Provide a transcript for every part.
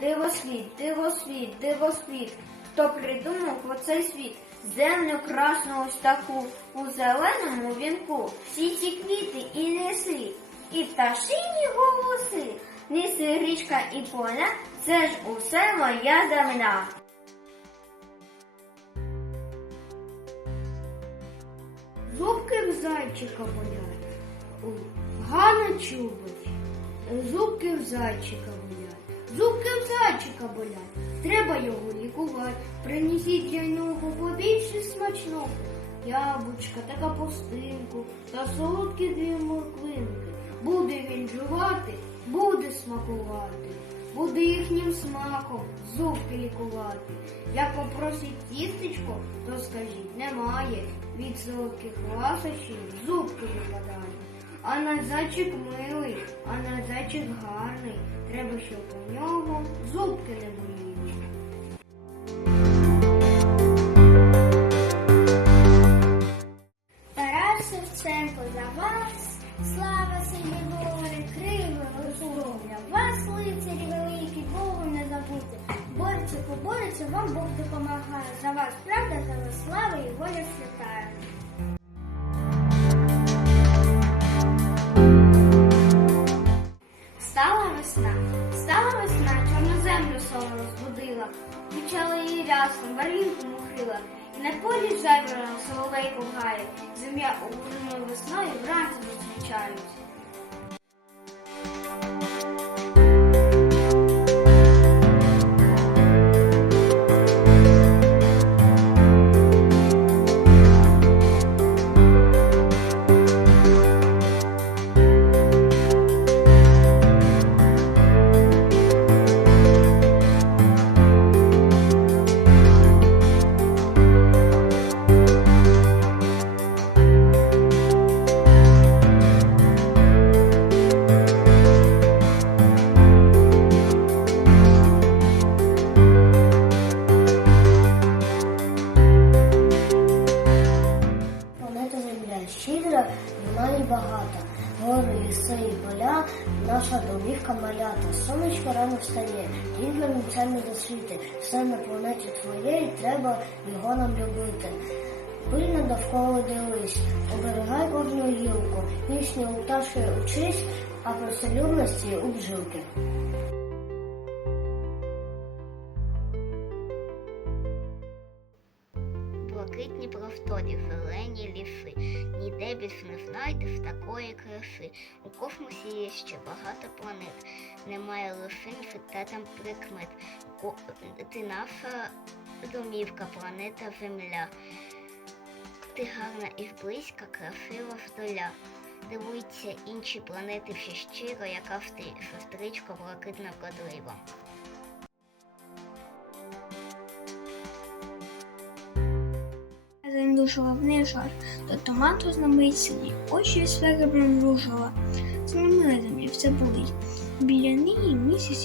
дивосвіт, дивосвіт, дивосвіт. Хто придумав оцей світ? Землю красну ось таку у зеленому вінку. Всі ці квіти і ліси, і пташині голоси. Ліси, річка і поля, це ж усе моя земля. Зубки в зайчика болять, Ой, Гана чубить, зубки в зайчика болять, зубки в зайчика болять. Треба його лікувати. Принесіть для нього побільше смачного. Яблучка та капустинку та солодкі дві морквинки. Буде він жувати, буде смакувати, буде їхнім смаком зубки лікувати. Як попросить тістечко, то скажіть, немає. Від солодких ласощів зубки випадають. А на зайчик милий, а на зайчик гарний. Треба, щоб у нього зубки не боліли. Тарас Шевченко за вас, слава сині гори, крила здоров'я. Вас, лицарі великі, Богу не забудьте. Борються, поборються, вам Бог допомагає. За вас правда, за вас слава і воля святая. Стала весна, стала весна, чорну землю сон розбудила, Почала її рясом, варінку мухила, і на полі жайворона соловейку гає, земля обуреною весною вранці зустрічають. Вона і багата. Гори, ліси і поля, наша домівка малята. Сонечко рано встає, дідьми нічами засвіти. Все на планеті твоє, і треба його нам любити. Пильно довкола дивись, оберігай кожну гілку, пісню у пташки учись, а проселюбності у бжилки. Ніде більш не знайдеш такої краси. У космосі є ще багато планет, немає лише та там прикмет. Ти наша домівка, планета Земля. Ти гарна і зблизька, красива вдоля. Дивуються інші планети ще щиро, яка ж ти, сестричко блакитна кодлива. Землю головний жар, то томату знамить селі, очі сфери примружила. Знамила землі все болить. Біля неї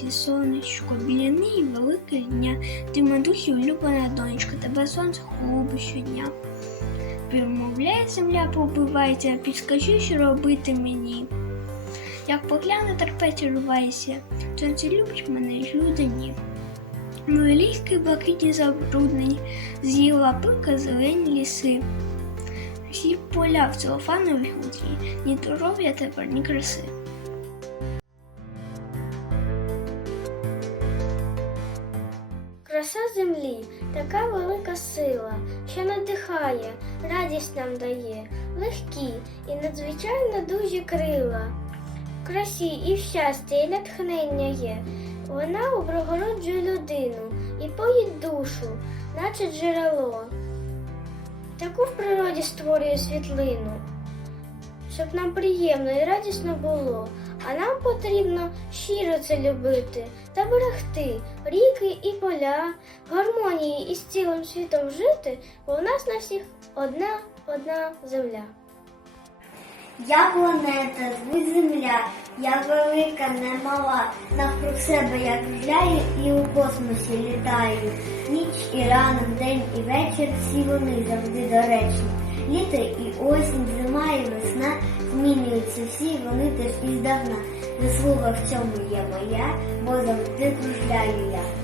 і сонечко, біля неї велике дня, ти матусі улюблена донечка, тебе сонце голубить щодня. Примовляє земля, побивається, підскажи, що робити мені. Як погляне, терпець рвається, сонце любить мене, люди ні. Мої ліски блакитні забруднені, з'їла пилка зелені ліси. Всі поля в целофановій хутрі, ні здоров'я тепер, ні краси. Краса землі така велика сила, що надихає, радість нам дає, легкі і надзвичайно дужі крила. В красі і в щасті, і натхнення є. Вона облагороджує людину і поїть душу, наче джерело. Таку в природі створює світлину, щоб нам приємно і радісно було. А нам потрібно щиро це любити та берегти ріки і поля, гармонії із цілим світом жити, бо в нас на всіх одна одна земля. Я планета, звуть земля, я велика, не мала, навкруг себе я кружляю і у космосі літаю. Ніч і ранок, день і вечір, всі вони завжди доречні. Літо і осінь, зима і весна змінюються всі, вони теж іздавна. Заслуга в цьому є моя, бо завжди кружляю я.